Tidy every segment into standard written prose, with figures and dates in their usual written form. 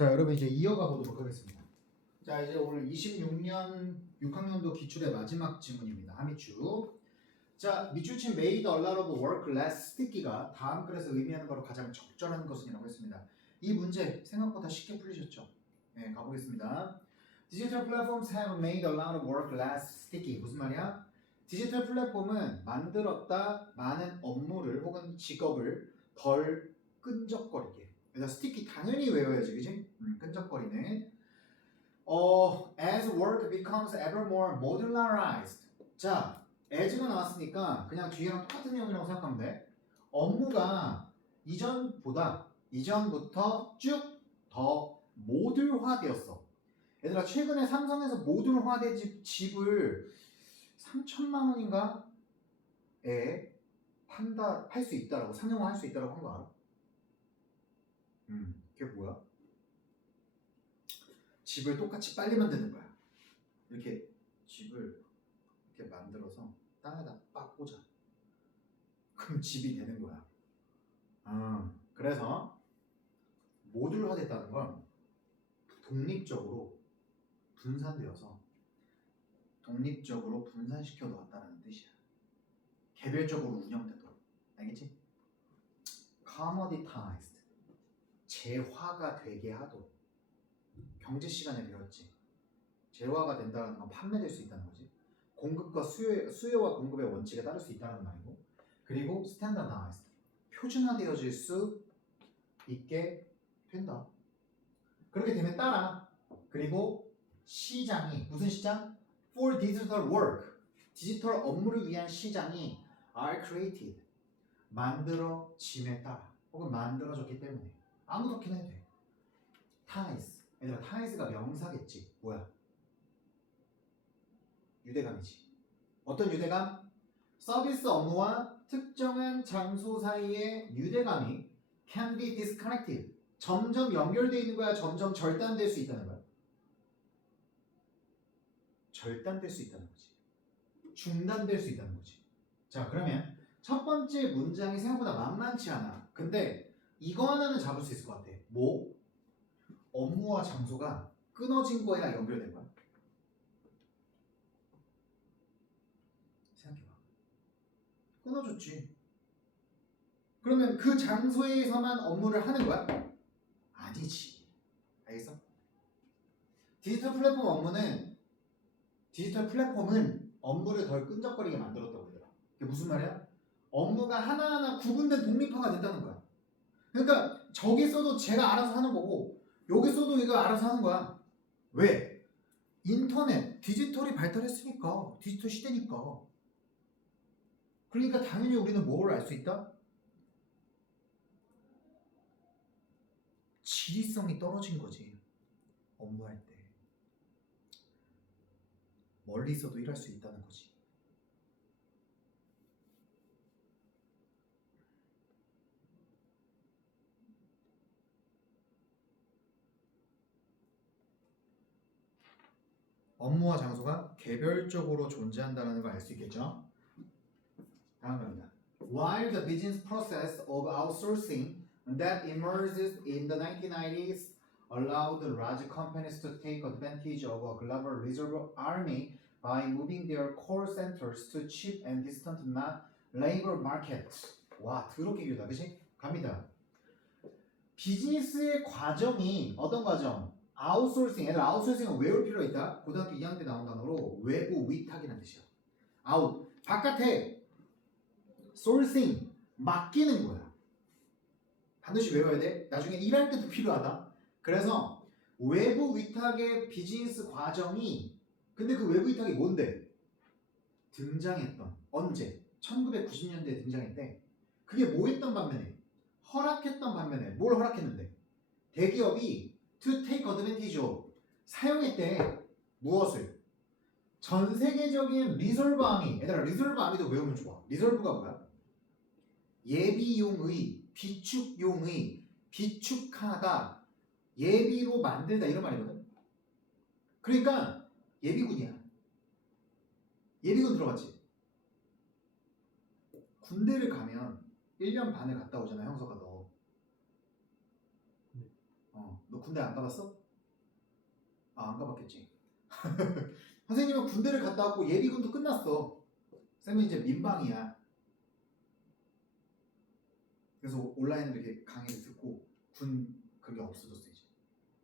자, 여러분 이제 이어가 보도록 하겠습니다. 자, 이제 오늘 26년 6학년도 기출의 마지막 지문입니다. 하미추. 자, 미추친 made a lot of work less sticky가 다음 글에서 의미하는 바로 가장 적절한 것은이라고 했습니다. 이 문제 생각보다 쉽게 풀리셨죠? 네, 가보겠습니다. Digital platforms have made a lot of work less sticky. 무슨 말이야? 디지털 플랫폼은 만들었다 많은 업무를 혹은 직업을 덜 끈적거리게. 그래서 스티키 당연히 외워야지, 그지? 끈적거리는. As work becomes ever more modularized. 자, as가 나왔으니까 그냥 뒤에랑 똑같은 내용이라고 생각하면 돼. 업무가 이전부터 쭉 더 모듈화되었어. 얘들아, 최근에 삼성에서 모듈화된 집을 3천만 원인가? 에 팔 수 있다라고, 상용화할 수 있다라고 한 거 알아? 그게 뭐야? 집을 똑같이 빨리 만드는 거야. 이렇게 집을 이렇게 만들어서 땅에다 빡 꽂아. 그럼 집이 되는 거야. 그래서 모듈화됐다는 건 독립적으로 분산되어서 독립적으로 분산시켜 놓았다는 뜻이야. 개별적으로 운영되도록. 알겠지? commoditized. 재화가 되게 하도록. 경제 시간에 배웠지. 재화가 된다는 건 판매될 수 있다는 거지. 공급과 수요와 공급의 원칙에 따를 수 있다는 말이고, 그리고 standardized. 표준화되어질 수 있게 된다. 그렇게 되면 따라. 그리고 시장이 무슨 시장? For digital work. 디지털 업무를 위한 시장이 are created. 만들어짐에 따라 혹은 만들어졌기 때문에 아무렇게나 해도 돼. ties. 얘들아, ties가 명사겠지. 뭐야? 유대감이지. 어떤 유대감? 서비스 업무와 특정한 장소 사이의 유대감이 can be disconnected. 점점 연결되어 있는 거야? 점점 절단될 수 있다는 거야? 절단될 수 있다는 거지. 중단될 수 있다는 거지. 자, 그러면 첫 번째 문장이 생각보다 만만치 않아. 근데 이거 하나는 잡을 수 있을 것 같아. 뭐? 업무와 장소가 끊어진 거야? 연결된 거야? 생각해봐. 끊어졌지. 그러면 그 장소에서만 업무를 하는 거야? 아니지. 알겠어? 디지털 플랫폼은 업무를 덜 끈적거리게 만들었다고 그러더라. 그게 무슨 말이야? 업무가 하나하나 구분된 독립화가 된다는 거야. 그러니까 저기서도 제가 알아서 하는 거고 여기서도 이거 알아서 하는 거야. 왜? 인터넷, 디지털이 발달했으니까. 디지털 시대니까. 그러니까 당연히 우리는 뭘 알 수 있다? 지리성이 떨어진 거지. 업무할 때. 멀리서도 일할 수 있다는 거지. 업무와 장소가 개별적으로 존재한다는 걸 알 수 있겠죠? 다음 겁니다. While the business process of outsourcing that emerged in the 1990s allowed large companies to take advantage of a global reserve army by moving their call centers to cheap and distant labor markets. 와, 더럽게 길다, 그치? 갑니다. 비즈니스의 과정이 어떤 과정? 아웃소싱. 얘들 아웃소싱은 외울 필요가 있다. 고등학교 2학년 때 나온 단어로 외부 위탁이라는 뜻이야. 아웃. 바깥에 소싱. 맡기는 거야. 반드시 외워야 돼. 나중에 일할 때도 필요하다. 그래서 외부 위탁의 비즈니스 과정이, 근데 그 외부 위탁이 뭔데? 등장했던. 언제? 1990년대에 등장했대. 그게 뭐 했던 반면에? 허락했던 반면에 뭘 허락했는데? 대기업이 to take advantage of 사용했대. 무엇을? 전 세계적인 리졸브 아미. 얘들아, 리졸브 아미도 외우면 좋아. 리졸브가 뭐야? 예비용의, 비축용의, 비축하다, 예비로 만들다 이런 말이거든. 그러니까 예비군이야. 예비군 들어갔지. 군대를 가면 1년 반을 갔다 오잖아, 형서가 너. 너 너 군대 안 가봤어? 아, 안 가봤겠지. 선생님은 군대를 갔다 왔고 예비군도 끝났어. 쌤은 이제 민방이야. 그래서 온라인으로 이렇게 강의를 듣고 그게 없어졌어 이제.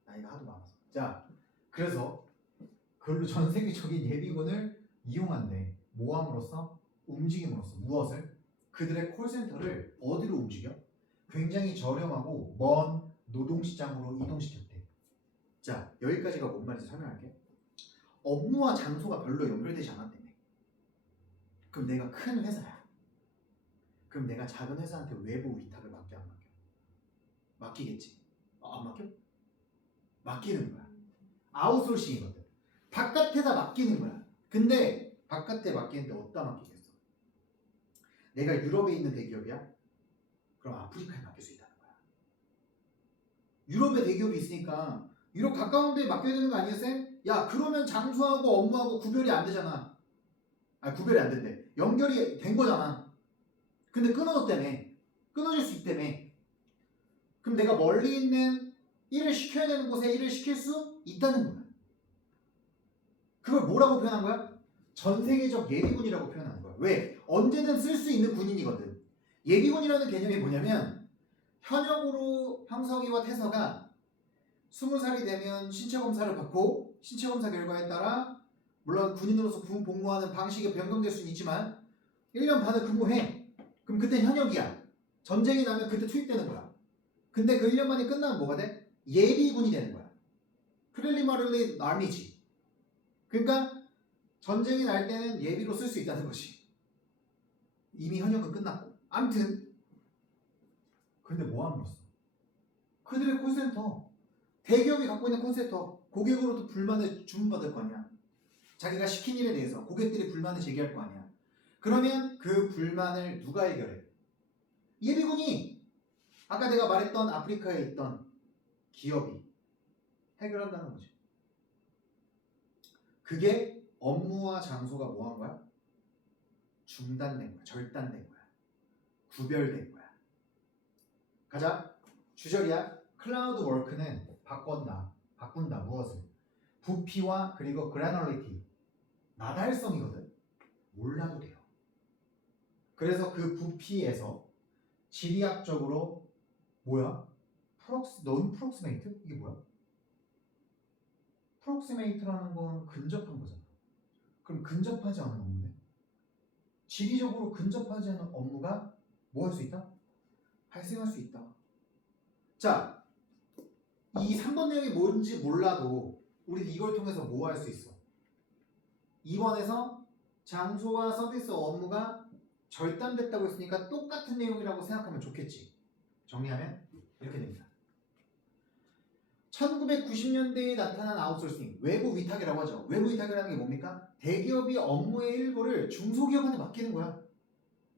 나이가 하도 많아서. 자, 그래서 그걸로 전 세계적인 예비군을 이용한대. 모함으로써, 움직임으로써. 무엇을? 그들의 콜센터를 어디로 움직여? 굉장히 저렴하고 먼 노동시장으로 이동시켰대. 자, 여기까지가 뭔 말인지 설명할게. 업무와 장소가 별로 연결되지 않았대. 그럼 내가 큰 회사야. 그럼 내가 작은 회사한테 외부 위탁을 맡겨 안 맡겨? 맡기겠지. 안 맡겨? 맡기는 거야. 아웃소싱이거든. 바깥에다 맡기는 거야. 근데 바깥에 맡기는데 어디다 맡기겠어? 내가 유럽에 있는 대기업이야? 그럼 아프리카에 맡길 수 있다는 거야. 유럽에 대기업이 있으니까 유럽 가까운 데에 맡겨야 되는 거 아니에요, 쌤? 야, 그러면 장소하고 업무하고 구별이 안 되잖아. 구별이 안 된대. 연결이 된 거잖아. 근데 끊어졌다며. 끊어질 수 있다며. 그럼 내가 멀리 있는 일을 시켜야 되는 곳에 일을 시킬 수 있다는 거야. 그걸 뭐라고 표현한 거야? 전 세계적 예비군이라고 표현하는 거야. 왜? 언제든 쓸 수 있는 군인이거든. 예비군이라는 개념이 뭐냐면 현역으로 형석이와 태서가 20살이 되면 신체검사를 받고 신체검사 결과에 따라 물론 군인으로서 복무하는 방식이 변경될 수는 있지만 1년 반을 근무해. 그럼 그때 현역이야. 전쟁이 나면 그때 투입되는 거야. 근데 그 1년 만이 끝나면 뭐가 돼? 예비군이 되는 거야. 프릴리머리 아미지. 그러니까 전쟁이 날 때는 예비로 쓸 수 있다는 것이. 이미 현역은 끝났고. 암튼 근데 뭐 함으로써? 그들의 콜센터. 대기업이 갖고 있는 콜센터. 고객으로부터 불만을 주문받을 거 아니야. 자기가 시킨 일에 대해서 고객들이 불만을 제기할 거 아니야. 그러면 그 불만을 누가 해결해? 예비군이. 아까 내가 말했던 아프리카에 있던 기업이 해결한다는 거지. 그게 업무와 장소가 뭐 한 거야? 중단된 거야. 절단된 거야. 구별된 거야. 가자. 주절이야. 클라우드 워크는 바꾼다. 무엇을? 부피와 그리고 그래널리티. 나달성이거든. 몰라도 돼요. 그래서 그 부피에서 지리학적으로 뭐야? 논 프록시메이트? 이게 뭐야? 프록시메이트라는 건 근접한 거잖아. 그럼 근접하지 않은 업무네. 지리적으로 근접하지 않은 업무가 뭐 할 수 있다? 발생할 수 있다. 자, 이 3번 내용이 뭔지 몰라도 우리 이걸 통해서 뭐 할 수 있어? 2번에서 장소와 서비스 업무가 절단됐다고 했으니까 똑같은 내용이라고 생각하면 좋겠지. 정리하면 이렇게 됩니다. 1990년대에 나타난 아웃소싱, 외부 위탁이라고 하죠. 외부 위탁이라는 게 뭡니까? 대기업이 업무의 일부를 중소기업한테 맡기는 거야.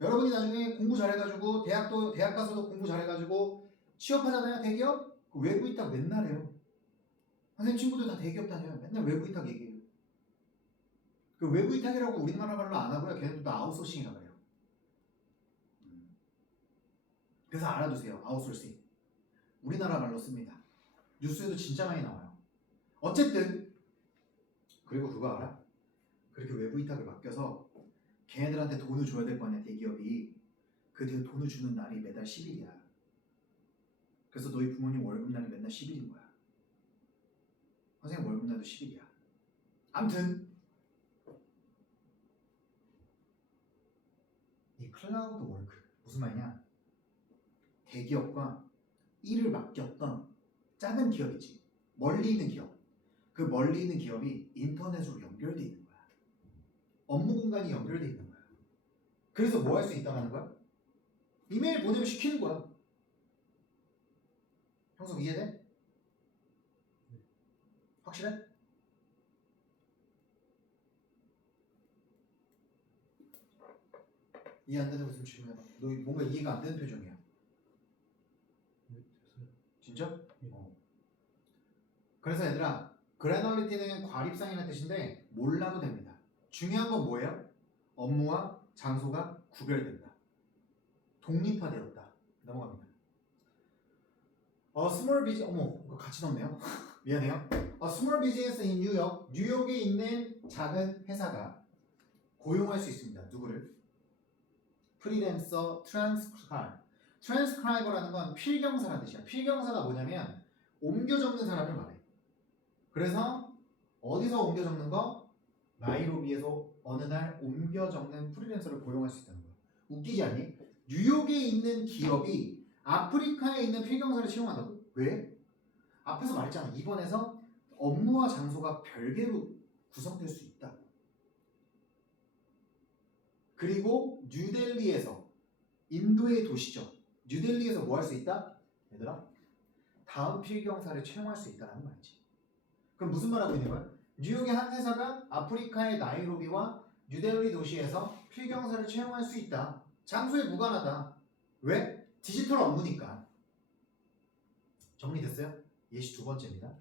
여러분이 나중에 공부 잘해가지고 대학 가서도 공부 잘해가지고 취업하잖아요, 대기업? 그 외부 위탁 맨날 해요. 선생님 친구들 다 대기업 다녀요. 맨날 외부 위탁 얘기해요. 그 외부 위탁이라고 우리나라 말로 안 하고요. 걔네들도 다 아웃소싱이라고 그래요. 그래서 알아두세요. 아웃소싱. 우리나라 말로 씁니다. 뉴스에도 진짜 많이 나와요. 어쨌든 그리고 그거 알아? 그렇게 외부 위탁을 맡겨서 걔네들한테 돈을 줘야 될 거 아니야, 대기업이. 그 돈을 주는 날이 매달 10일이야. 그래서 너희 부모님 월급날이 맨날 10일인 거야. 선생님 월급날도 10일이야. 암튼 이 클라우드 워크 무슨 말이냐? 대기업과 일을 맡겼던 작은 기업이지. 멀리 있는 기업. 그 멀리 있는 기업이 인터넷으로 연결돼 있는 거야. 업무 공간이 연결돼 있는 거야. 그래서 뭐 할 수 있다는 거야? 이메일 보내면 시키는 거야. 형석 이해돼? 확실해? 이해 안 되는 거 있으면 질문해봐. 너 뭔가 이해가 안 되는 표정이야. 진짜? 그래서 얘들아, 그래널리티는 과립상이라는 뜻인데 몰라도 됩니다. 중요한 건 뭐예요? 업무와 장소가 구별된다. 독립화되었다. 넘어갑니다. small business 어머 이거 같이 넣네요. 미안해요. small business in New York. 뉴욕에 있는 작은 회사가 고용할 수 있습니다. 누구를? 프리랜서 트랜스크라이버. 트랜스크라이버라는 건 필경사라는 뜻이야. 필경사가 뭐냐면 옮겨 적는 사람을 말해. 그래서 어디서 옮겨 적는 거? 나이로비에서 어느 날 옮겨 적는 프리랜서를 고용할 수 있다는 거야. 웃기지 않니? 뉴욕에 있는 기업이 아프리카에 있는 필경사를 채용한다고? 왜? 앞에서 말했잖아. 이번에서 업무와 장소가 별개로 구성될 수 있다고. 그리고 뉴델리에서 인도의 도시죠. 뉴델리에서 뭐 할 수 있다? 얘들아 다음 필경사를 채용할 수 있다는 말이지. 그럼 무슨 말 하고 있는 거야? 뉴욕의 한 회사가 아프리카의 나이로비와 뉴델리 도시에서 필경사를 채용할 수 있다. 장소에 무관하다. 왜? 디지털 업무니까. 정리됐어요? 예시 두 번째입니다.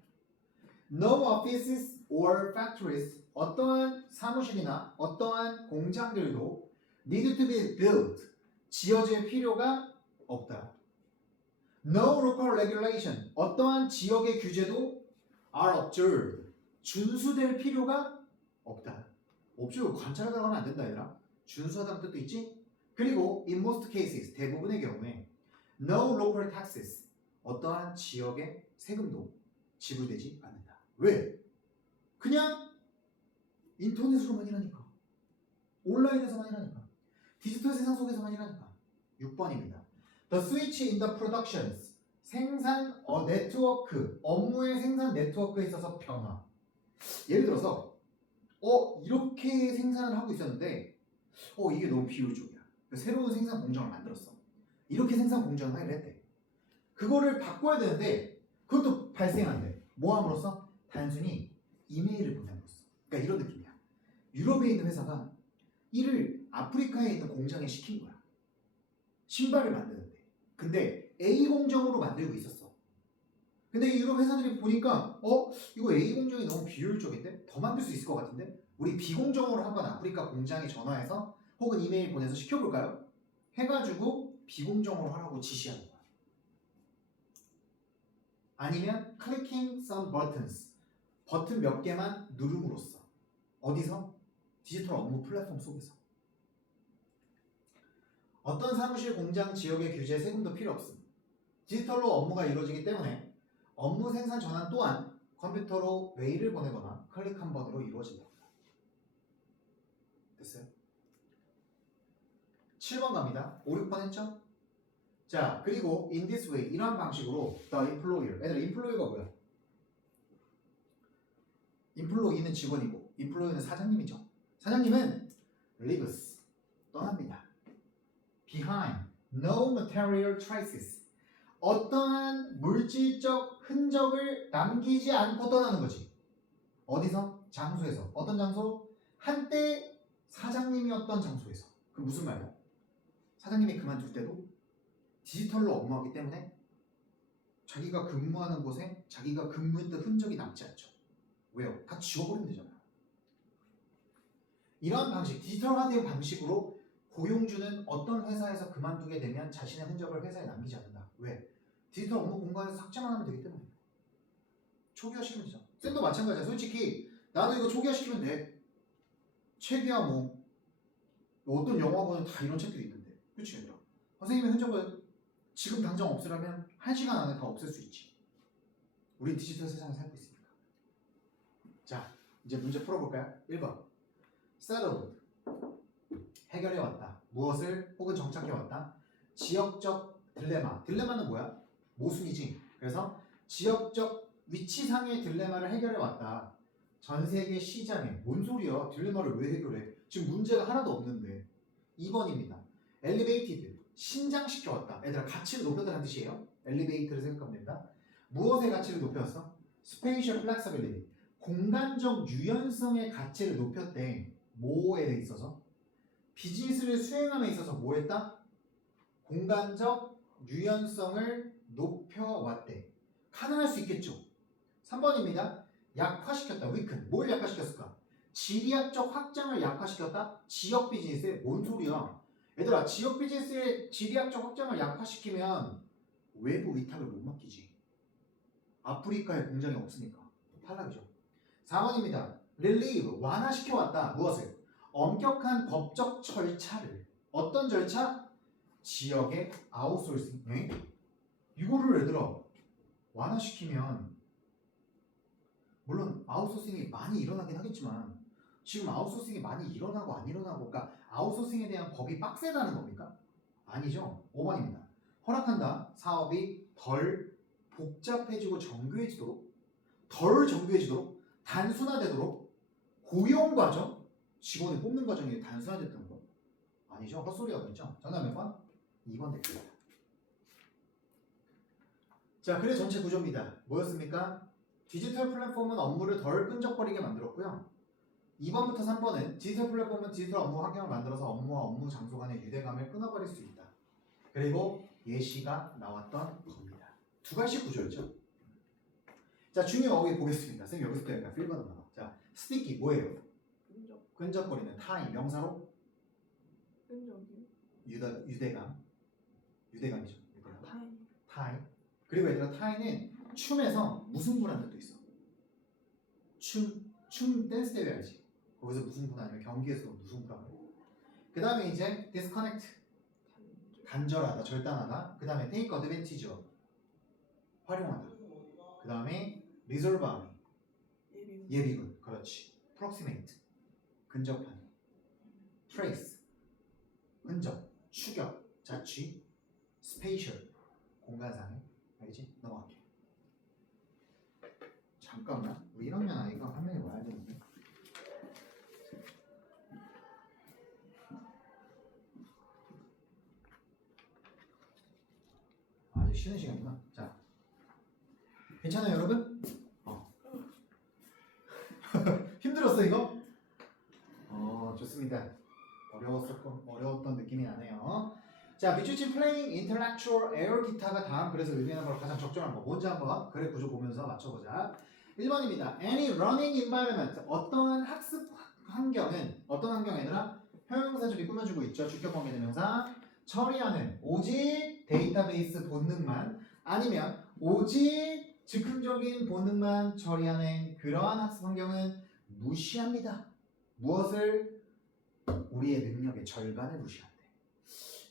No offices or factories. 어떠한 사무실이나 어떠한 공장들도 need to be built. 지어질 필요가 없다. No local regulation. 어떠한 지역의 규제도 are observed. 준수될 필요가 없다. observe 관찰하다가 하면 안 된다 얘들아. 준수하다는 뜻도 있지? 그리고 in most cases 대부분의 경우에 no local taxes. 어떠한 지역의 세금도 지불되지 않는다. 왜? 그냥 인터넷으로만 일하니까. 온라인에서만 일하니까. 디지털 세상 속에서만 일하니까. 6번입니다. The switch in the productions. 생산 네트워크. 업무의 생산 네트워크에 있어서 변화. 예를 들어서 이렇게 생산을 하고 있었는데 이게 너무 비효율적이야. 새로운 생산 공정을 만들었어. 이렇게 생산 공정을 하기로 했대. 그거를 바꿔야 되는데 그것도 발생한대. 뭐 함으로써? 단순히 이메일을 보냄으로써. 그러니까 이런 느낌이야. 유럽에 있는 회사가 일을 아프리카에 있는 공장에 시킨 거야. 신발을 만드는데. 근데 A 공정으로 만들고 있었어. 근데 이 유럽 회사들이 보니까 이거 A 공정이 너무 비효율적인데? 더 만들 수 있을 것 같은데? 우리 B 공정으로 한번 아프리카 공장에 전화해서 혹은 이메일 보내서 시켜볼까요? 해가지고 B 공정으로 하라고 지시하는 거야. 아니면 clicking some buttons. 버튼 몇 개만 누름으로써. 어디서? 디지털 업무 플랫폼 속에서. 어떤 사무실, 공장, 지역의 규제, 세금도 필요 없음. 디지털로 업무가 이루어지기 때문에 업무 생산 전환 또한 컴퓨터로 메일을 보내거나 클릭 한 번으로 이루어진다. 됐어요? 7번 갑니다. 5, 6번 했죠? 자, 그리고 in this way, 이러한 방식으로 the employer, 애들 employer가 뭐야? employee는 직원이고 employer는 사장님이죠. 사장님은 leaves, 떠납니다. behind, no material traces, 어떠한 물질적 흔적을 남기지 않고 떠나는 거지. 어디서? 장소에서. 어떤 장소? 한때 사장님이었던 장소에서. 그럼 무슨 말이야? 사장님이 그만둘 때도 디지털로 업무하기 때문에 자기가 근무하는 곳에 자기가 근무했던 흔적이 남지 않죠. 왜요? 다 지워버리면 되잖아. 이러한 방식, 디지털화된 방식으로 고용주는 어떤 회사에서 그만두게 되면 자신의 흔적을 회사에 남기지 않는다. 왜? 디지털 업무 공간에서 삭제만 하면 되기 때문에. 초기화시키면 되죠. 쌤도 마찬가지야. 솔직히 나도 이거 초기화시키면 돼. 책이야 뭐 어떤 영화관에 다 이런 책들이 있는데. 그치 얘들아? 선생님의 흔적을 지금 당장 없애라면 1시간 안에 다 없앨 수 있지. 우리 디지털 세상에 살고 있으니까. 자, 이제 문제 풀어볼까요? 1번. settled. 해결해왔다. 무엇을 혹은 정착해왔다. 지역적 딜레마. 딜레마는 뭐야? 모순이지. 그래서 지역적 위치상의 딜레마를 해결해왔다. 전 세계 시장에. 뭔 소리야? 딜레마를 왜 해결해? 지금 문제가 하나도 없는데. 2번입니다. elevated. 신장시켜왔다. 얘들아 가치를 높였다는 뜻이에요. elevate를 생각하면 된다. 무엇의 가치를 높였어? spatial flexibility. 공간적 유연성의 가치를 높였대. 뭐에 있어서? 비즈니스를 수행함에 있어서 뭐 했다? 공간적 유연성을 높여왔대. 가능할 수 있겠죠. 3번입니다. 약화시켰다. weaken. 뭘 약화시켰을까? 지리학적 확장을 약화시켰다? 지역 비즈니스에? 뭔 소리야? 얘들아 지역 비즈니스의 지리학적 확장을 약화시키면 외부 위탁을 못 맡기지. 아프리카에 공장이 없으니까 탈락이죠. 4번입니다. relieve 완화시켜왔다. 무엇을? 엄격한 법적 절차를. 어떤 절차? 지역의 아웃소싱. 이거를 얘들아 완화시키면 물론 아웃소싱이 많이 일어나긴 하겠지만 지금 아웃소싱이 많이 일어나고 안 일어나고 그러니까 아웃소싱에 대한 법이 빡세다는 겁니까? 아니죠. 5번입니다. 허락한다. 사업이 덜 복잡해지고 정교해지도록 덜 정교해지도록 단순화되도록 고용 과정 직원을 뽑는 과정이 단순화됐던 거 아니죠. 헛소리가 그랬죠. 정답 몇 번? 2번 됐습니다. 자, 글의 전체 구조입니다. 뭐였습니까? 디지털 플랫폼은 업무를 덜 끈적거리게 만들었고요. 2번부터 3번은 디지털 플랫폼은 디지털 업무 환경을 만들어서 업무와 업무 장소 간의 유대감을 끊어버릴 수 있다. 그리고 예시가 나왔던 겁니다. 두 가지 구조였죠. 자, 중요 어휘 보겠습니다. 선생님 여기서 약간 필받았나 봐. 자, 스티키 뭐예요? 끈적거리는 타임 명사로 유대감. 유대감이죠. 유대감. 타임. 그리고 얘들아 타임은 춤에서 무승부라는 뜻도 있어. 춤 댄스 대회 알지? 거기서 무승부나 아니면 경기에서 무승부라고. 그 다음에 이제 disconnect 단절하다, 절단하다. 그 다음에 take advantage 활용하다. 그 다음에 resolve 예비군. 그렇지. proximate 근접한. trace 흔적, 추격, 자취. spatial 공간상의. 알겠지? 넘어갈게. 잠깐만. 우리 1학년 아이가 한 명이 와야 되는데. 아직 쉬는 시간이구나. 자, 괜찮아요, 여러분? 힘들었어 이거? 좋습니다. 어려웠던 느낌이 나네요. 자, 미추친 플레잉 인텔렉추얼 에어 기타가 다음 그래서 의미하는 걸 가장 적절한 거 뭔지 한번 글의 구조 보면서 맞춰보자. 1번입니다. Any learning environment 어떠한 학습 환경은 어떤 환경에나 형용사절이 꾸며주고 있죠. 주격 관계 대명사 처리하는 오직 데이터베이스 본능만 아니면 오직 즉흥적인 본능만 처리하는 그러한 학습 환경은 무시합니다. 무엇을? 우리의 능력의 절반을 무시한대.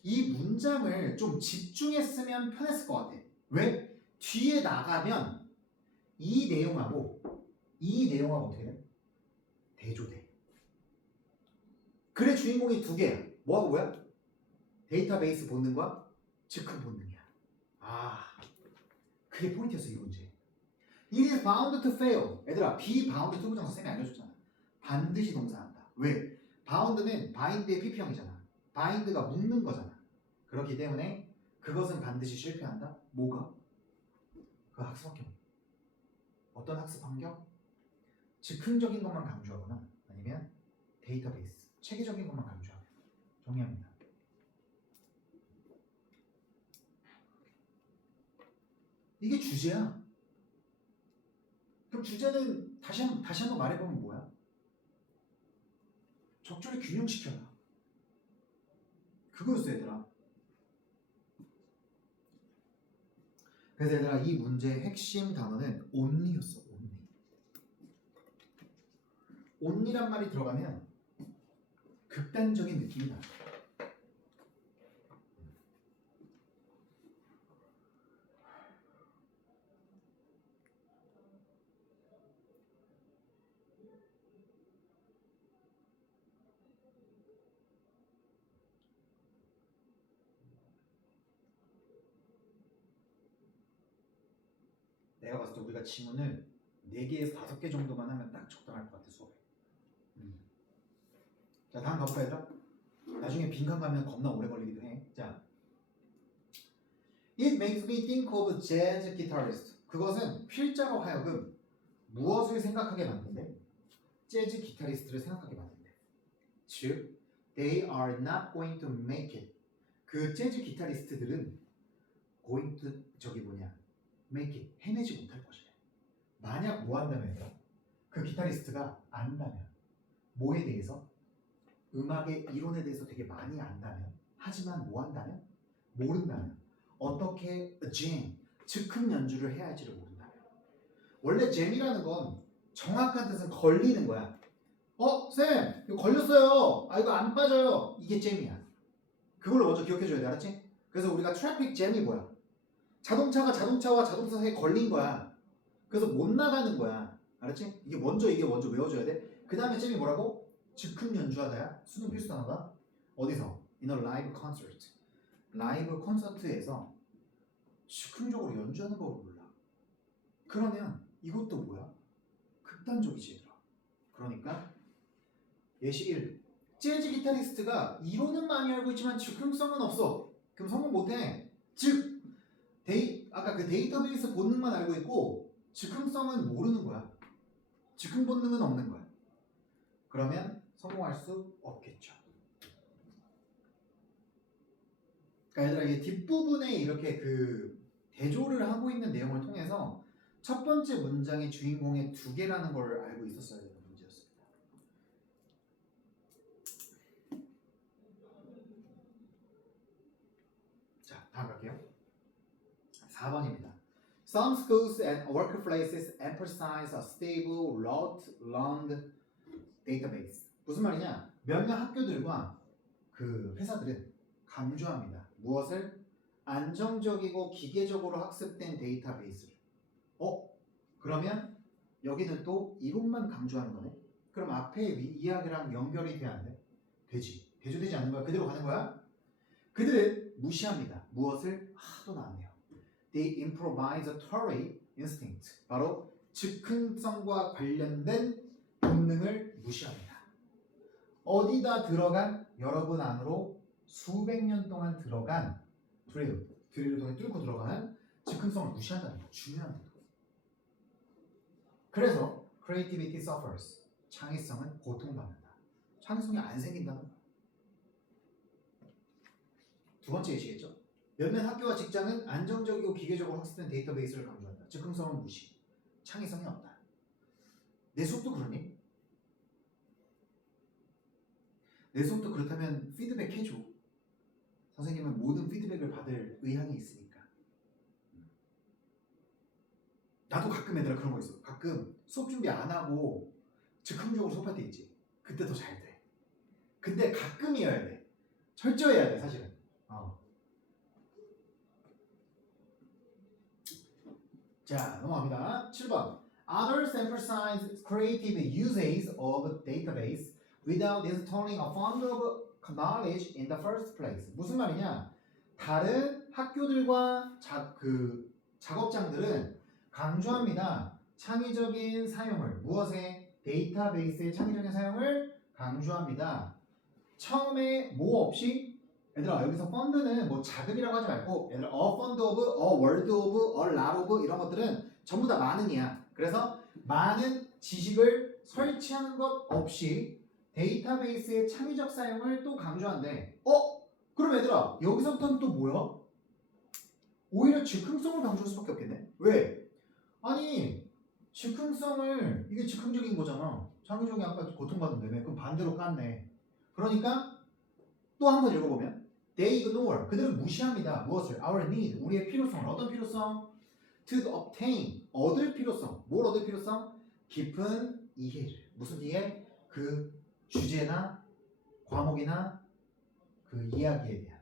이 문장을 좀 집중했으면 편했을 것 같아. 왜? 뒤에 나가면 이 내용하고 어떻게 돼? 대조돼. 글의 주인공이 두 개야. 뭐하고 뭐야? 데이터베이스 본능과 즉흥 본능이야. 그게 포인트였어 이 문제. It is bound to fail. 얘들아, be bound to 부정사 쌤이 알려줬잖아. 반드시 동사한다. 왜? bound는 bind의 pp형이잖아. bind가 묶는 거잖아. 그렇기 때문에 그것은 반드시 실패한다. 뭐가? 그 학습 환경. 어떤 학습 환경? 즉흥적인 것만 강조하거나 아니면 데이터베이스, 체계적인 것만 강조하면 정리합니다. 이게 주제야. 그럼 주제는 다시 한번 말해보면 뭐야? 적절히 균형시켜라. 그거였어 얘들아. 그래서 얘들아 이 문제의 핵심 단어는 only였어. only란 말이 들어가면 극단적인 느낌이 나. 내가 봤을 때 우리가 지문을 4개에서 5개 정도만 하면 딱 적당할 것 같아 수업에. 자, 다음 가볼까 얘들아? 나중에 빈칸 가면 겁나 오래 걸리기도 해. 자, It makes me think of jazz guitarist. 그것은 필자로 하여금 무엇을 생각하게 만든대? 재즈 기타리스트를 생각하게 만든대. 즉, they are not going to make it. 그 재즈 기타리스트들은 going to make it 해내지 못할 것이래. 만약 뭐 한다면요? 그 기타리스트가 안다면 뭐에 대해서? 음악의 이론에 대해서 되게 많이 안다면 하지만 뭐 한다면? 모른다면 어떻게 jam, 즉흥 연주를 해야 할지를 모른다면 원래 잼이라는 건 정확한 뜻은 걸리는 거야. 쌤, 이거 걸렸어요. 이거 안 빠져요. 이게 잼이야. 그걸로 먼저 기억해줘야 돼, 알았지? 그래서 우리가 트래픽 잼이 뭐야? 자동차가 자동차와 자동차 사이에 걸린 거야. 그래서 못 나가는 거야. 알았지? 이게 먼저 외워줘야 돼. 그 다음에 잼이 뭐라고? 즉흥 연주하다야. 수능 필수 단어다. 어디서? In a live concert. 라이브 콘서트에서 즉흥적으로 연주하는 법을 몰라. 그러면 이것도 뭐야? 극단적이지 얘들아. 그러니까 예시 1. 재즈 기타리스트가 이론은 많이 알고 있지만 즉흥성은 없어. 그럼 성공 못해. 즉 아까 그 데이터베이스 본능만 알고 있고 즉흥성은 모르는 거야. 즉흥 본능은 없는 거야. 그러면 성공할 수 없겠죠. 그러니까 얘들아, 이게 뒷부분에 이렇게 그 대조를 하고 있는 내용을 통해서 첫 번째 문장의 주인공의 두 개라는 걸 알고 있었어야 되는 문제였습니다. 자, 다음 갈게요. 4번입니다. Some schools and workplaces emphasize a stable, rote-learned database. 무슨 말이냐? 몇몇 학교들과 그 회사들은 강조합니다. 무엇을? 안정적이고 기계적으로 학습된 데이터베이스를. 그러면 여기는 또 이론만 강조하는 거네. 그럼 앞에 이야기랑 연결이 돼야 안 돼? 되지. 대조되지 않는 거야. 그대로 가는 거야. 그들은 무시합니다. 무엇을? 또 나왔네요. They improvisatory instinct. 바로 즉흥성과 관련된 본능을 무시합니다. 어디다 들어간? 여러분 안으로 수백 년 동안 들어간 드릴을 통해 뚫고 들어가는 즉흥성을 무시한다는 거. 중요한 거. 그래서 creativity suffers. 창의성은 고통받는다. 창의성이 안 생긴다는 거. 두 번째 예시겠죠. 몇몇 학교와 직장은 안정적이고 기계적으로 학습된 데이터베이스를 강조한다. 즉흥성은 무시. 창의성이 없다. 내 수업도 그러니? 내 수업도 그렇다면 피드백 해줘. 선생님은 모든 피드백을 받을 의향이 있으니까. 나도 가끔 얘들아 그런 거 있어. 가끔 수업 준비 안 하고 즉흥적으로 수업할 때 있지. 그때 더 잘 돼. 근데 가끔이어야 돼. 철저해야 돼 사실은. 자, 넘어갑니다. 7번. Others emphasize creative usage of database without installing a fund of knowledge in the first place. 무슨 말이냐? 다른 학교들과 작업장들은 강조합니다. 창의적인 사용을. 무엇에? 데이터베이스의 창의적인 사용을 강조합니다. 처음에 뭐 없이? 얘들아 여기서 펀드는 뭐 자금이라고 하지 말고 얘들아 a fund of, a word of, a lot of 이런 것들은 전부 다 많은이야. 그래서 많은 지식을 설치하는 것 없이 데이터베이스의 창의적 사용을 또 강조한대. 그럼 얘들아 여기서부터는 또 뭐야? 오히려 즉흥성을 강조할 수밖에 없겠네. 왜? 아니 즉흥성을 이게 즉흥적인 거잖아. 창의적이 아까 고통받는다며. 그럼 반대로 깠네. 그러니까 또 한 번 읽어보면 They ignore. 그들은 무시합니다. 무엇을? Our need. 우리의 필요성을. 어떤 필요성? To obtain. 얻을 필요성. 뭘 얻을 필요성? 깊은 이해를. 무슨 이해? 그 주제나 과목이나 그 이야기에 대한.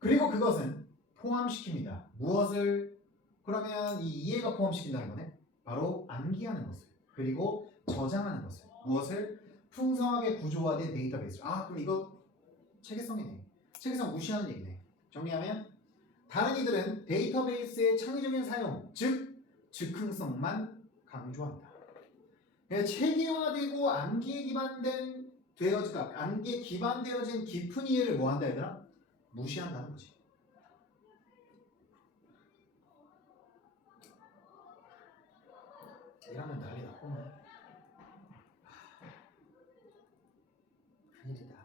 그리고 그것은 포함시킵니다. 무엇을? 그러면 이 이해가 포함시킨다는 거네. 바로 암기하는 것을. 그리고 저장하는 것을. 무엇을? 풍성하게 구조화된 데이터베이스. 그럼 이거 체계성이네. 체계성 무시하는 얘기네. 정리하면 다른 이들은 데이터베이스의 창의적인 사용, 즉 즉흥성만 강조한다. 그러니까 체계화되고 암기에 기반되어진 깊은 이해를 뭐 한다 얘들아? 무시한다는 거지. 이러면 난리 났구만. 큰일이다.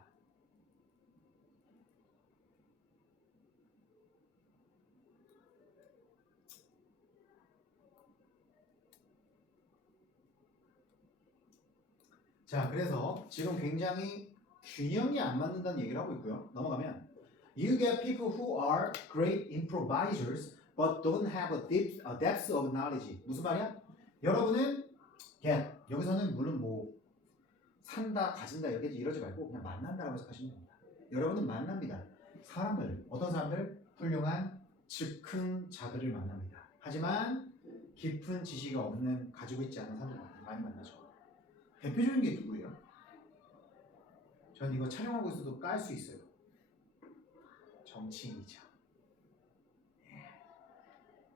자, 그래서 지금 굉장히 균형이 안 맞는다는 얘기를 하고 있고요. 넘어가면 You get people who are great improvisers but don't have a depth of knowledge. 무슨 말이야? 여러분은 get 여기서는 물론 뭐 산다, 가진다 이러지 말고 그냥 만난다라고 생각하시면 됩니다. 여러분은 만납니다. 사람들, 어떤 사람들? 훌륭한 즉흥자들을 만납니다. 하지만 깊은 지식이 없는, 가지고 있지 않은 사람들 많이 만나죠. 대표적인 게 누구예요? 전 이거 촬영하고 있어도 깔 수 있어요. 정치인이죠.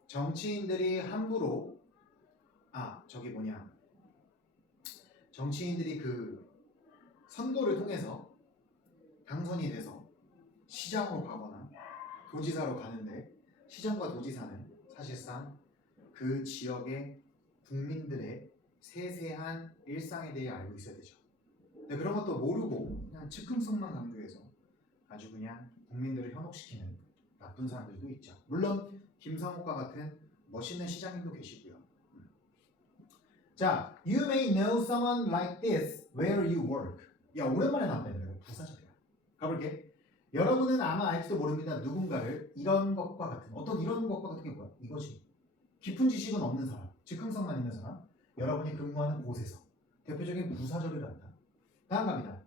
정치인들이 함부로 정치인들이 그 선거를 통해서 당선이 돼서 시장으로 가거나 도지사로 가는데 시장과 도지사는 사실상 그 지역의 국민들의 세세한 일상에 대해 알고 있어야 되죠. 근데 그런 것도 모르고 그냥 즉흥성만 강조해서 아주 그냥 국민들을 현혹시키는 나쁜 사람들도 있죠. 물론 김상욱과 같은 멋있는 시장님도 계시고요. 자, you may know someone like this where you work. 야, 오랜만에 나왔다 이거 부사절이야. 가볼게. 여러분은 아마 알지도 모릅니다. 누군가를 이런 것과 같은 이런 것과 같은 게 뭐야? 이거지. 깊은 지식은 없는 사람, 즉흥성만 있는 사람, 여러분이 근무하는 곳에서 대표적인 부사절을 한다. 다음 갑니다.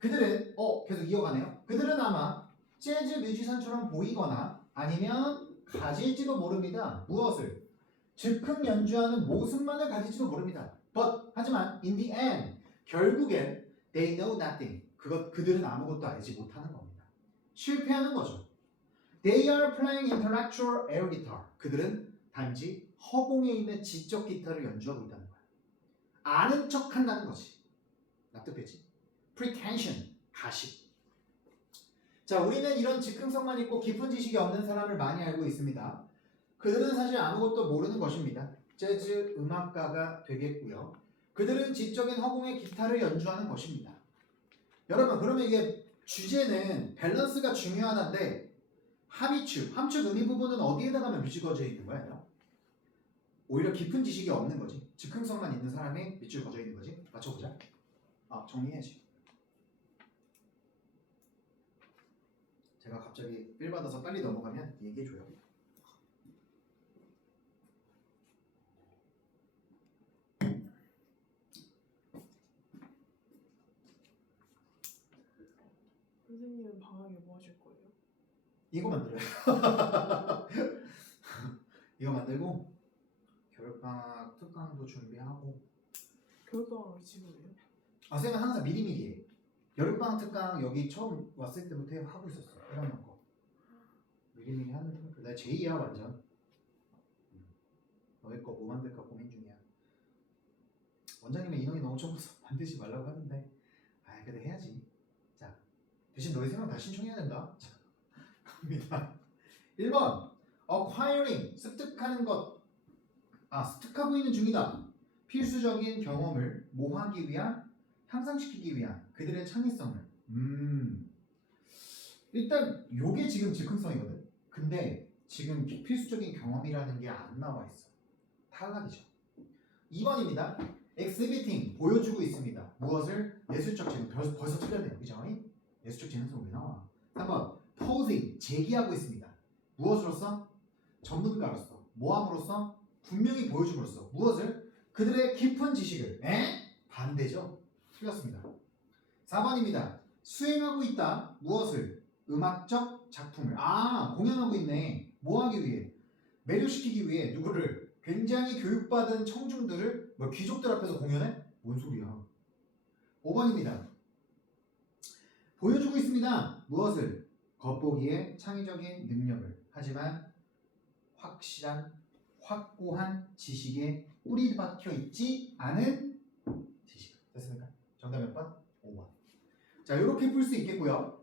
그들은 계속 이어가네요. 그들은 아마 재즈 뮤지션처럼 보이거나 아니면 가질지도 모릅니다. 무엇을? 즉흥 연주하는 모습만을 가질지도 모릅니다. 하지만 in the end 결국엔 they know nothing. 그들은 아무것도 알지 못하는 겁니다. 실패하는 거죠. They are playing intellectual air guitar. 그들은 단지 허공에 있는 지적 기타를 연주하고 있다는 거야. 아는 척 한다는 거지. 납득되지? Pretension, 가식. 자, 우리는 이런 즉흥성만 있고 깊은 지식이 없는 사람을 많이 알고 있습니다. 그들은 사실 아무것도 모르는 것입니다. 재즈 음악가가 되겠고요. 그들은 지적인 허공에 기타를 연주하는 것입니다. 여러분, 그러면 이게 주제는 밸런스가 중요하다는데 함축 의미 부분은 어디에다가 밑줄거져 있는 거예요? 오히려 깊은 지식이 없는 거지. 즉흥성만 있는 사람이 밑줄 거져 있는 거지. 맞춰보자. 정리해야지. 제가 갑자기 삘 받아서 빨리 넘어가면 얘기해줘요. 선생님은 방학에 뭐 하실 거예요? 이거 만들어요. 이거 만들고 겨울방학 특강도 준비하고. 겨울방학이 지금이에요? 쌤은 항상 미리미리 해. 여름방학 특강 여기 처음 왔을 때부터 하고 있었어. 1학년 거. 미리미리 하는 거. 나 제2야 완전. 너희 거 뭐 만들까 고민 중이야. 원장님의 인원이 너무 적어서 만들지 말라고 하는데 그래도 해야지. 자, 대신 너희 3명 다 신청해야 된다. 자, 갑니다. 1번 acquiring, 습득하는 것. 습득하고 있는 중이다. 필수적인 경험을 모하기 위한, 향상시키기 위한 그들의 창의성을. 일단 요게 지금 즉흥성이거든. 근데 지금 필수적인 경험이라는 게 안 나와 있어. 탈락이죠. 2번입니다. exhibiting, 보여주고 있습니다. 무엇을? 예술적 재능. 벌써 틀렸네요. 그죠? 예술적 재능성 왜 나와? 3번 posing, 제기하고 있습니다. 무엇으로서? 전문가로서. 모함으로써? 분명히 보여줌으로써. 무엇을? 그들의 깊은 지식을. 반대죠. 틀렸습니다. 4번입니다. 수행하고 있다. 무엇을? 음악적 작품을. 공연하고 있네. 뭐 하기 위해? 매료시키기 위해. 누구를? 굉장히 교육받은 청중들을 귀족들 앞에서 공연해? 뭔 소리야. 5번입니다. 보여주고 있습니다. 무엇을? 겉보기에 창의적인 능력을. 하지만 확고한 지식에 뿌리 박혀 있지 않은 지식. 됐습니까? 정답 몇 번? 5번. 자, 이렇게 풀 수 있겠고요.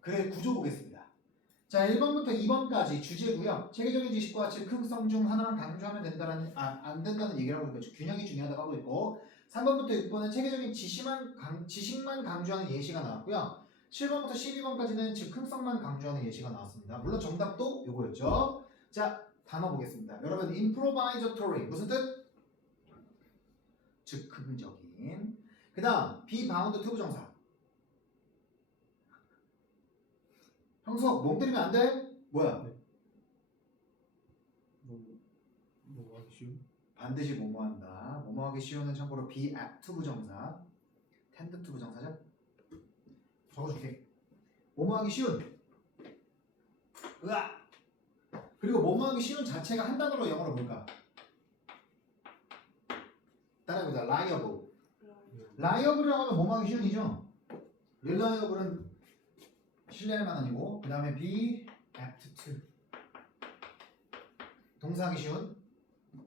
그래, 구조 보겠습니다. 자, 1번부터 2번까지 주제고요. 체계적인 지식과 즉흥성 중 하나만 강조하면 된다는, 안 된다는 얘기를 하고 있고, 균형이 중요하다고 하고 있고, 3번부터 6번은 체계적인 지식만 강조하는 예시가 나왔고요. 7번부터 12번까지는 즉흥성만 강조하는 예시가 나왔습니다. 물론 정답도 요거였죠. 자, 단어 보겠습니다. 여러분, improvisatory 무슨 뜻? 즉흥적인. 그 다음 be bound to 부정사. 형석 멍 때리면 안 돼? 뭐야? 뭐 하기 쉬운? 반드시 뭐뭐한다. 뭐뭐하기 쉬운은 참고로 be apt to 부정사, tend to 부정사죠. 적어줄게. 뭐뭐하기 쉬운. 으악. 그리고 뭐뭐하기 쉬운 자체가 한 단어로 영어로 뭘까? 따라해보자. liable. liable이라고 하면 뭐뭐하기 쉬운이죠. reliable은 신뢰할 만한이고, 그 다음에 be apt to 동사하기 쉬운,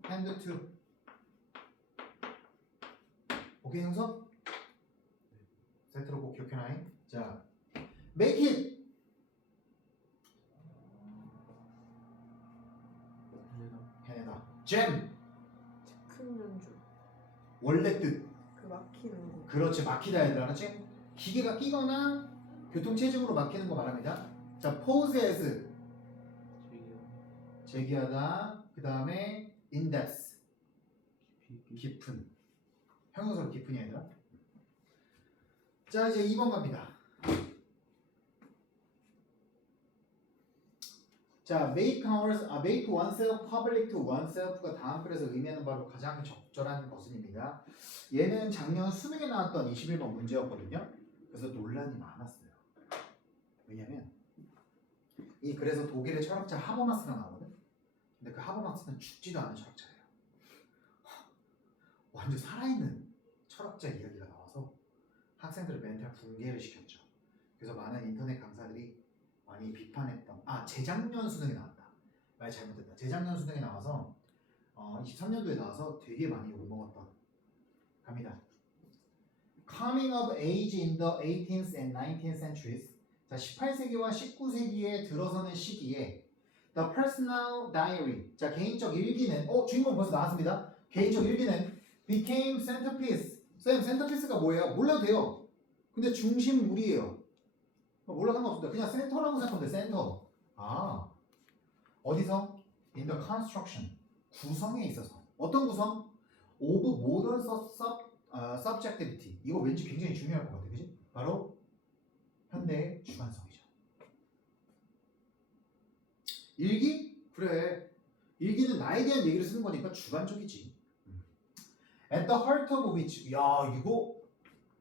tend to. 오케이 형석? 세트로 꼭 기억해놔. 자, make it. 해내다. jam. 큰 연주. 원래 뜻. 그 막히는 거. 그렇지, 막히다 얘들아. 알았지? 기계가 끼거나 교통체증으로 막히는 거 말합니다. 자, pose as. 제기하다. 그 다음에 in-depth. 깊은. 형용사로 깊은 얘들아. 자, 이제 2번 갑니다. 자, make oneself public to oneself가 다음 글에서 의미하는 바로 가장 적절한 것은입니다. 얘는 작년 수능에 나왔던 21번 문제였거든요. 그래서 논란이 많았어요. 왜냐면 이 그래서 독일의 철학자 하버마스가 나오거든. 근데 그 하버마스는 죽지도 않은 철학자예요. 완전 살아있는 철학자 이야기가 나와서 학생들을 멘탈 붕괴를 시켰죠. 그래서 많은 인터넷 강사들이 많이 비판했던, 재작년 수능에 나왔다. 말 잘못했다. 재작년 수능에 나와서 23년도에 나와서 되게 많이 욕먹었던. 갑니다. Coming of age in the 18th and 19th centuries. 자, 18세기와 19세기에 들어서는 시기에 The personal diary. 자, 개인적 일기는 주인공 벌써 나왔습니다. 개인적 일기는 became centerpiece. 쌤, centerpiece가 뭐예요? 몰라도 돼요. 근데 중심물이에요. 몰라 상관없습니다. 그냥 센터라고 생각하면 돼. 센터. 어디서? In the construction. 구성에 있어서. 어떤 구성? Of modern subjectivity. 이거 왠지 굉장히 중요할 것 같아. 그지? 바로 현대의 주관성이죠. 일기? 그래. 일기는 나에 대한 얘기를 쓰는 거니까 주관적이지. At the heart of which. 야, 이거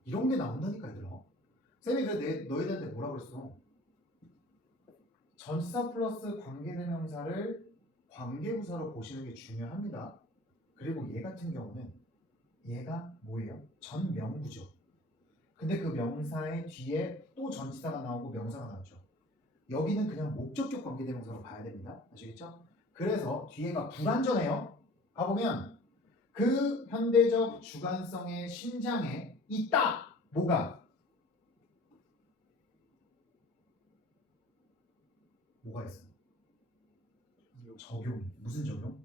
이런 게 나온다니까 얘들아. 쌤이 그래 너에 대한테 뭐라 그랬어? 전치사 플러스 관계대명사를 관계부사로 보시는 게 중요합니다. 그리고 얘 같은 경우는 얘가 뭐예요? 전명구죠. 근데 그 명사의 뒤에 또 전치사가 나오고 명사가 나왔죠. 여기는 그냥 목적격 관계대명사로 봐야 됩니다. 아시겠죠? 그래서 뒤에가 불완전해요. 가보면 그 현대적 주관성의 심장에 있다. 뭐가? 뭐가 있어요? 적용이. 무슨 적용?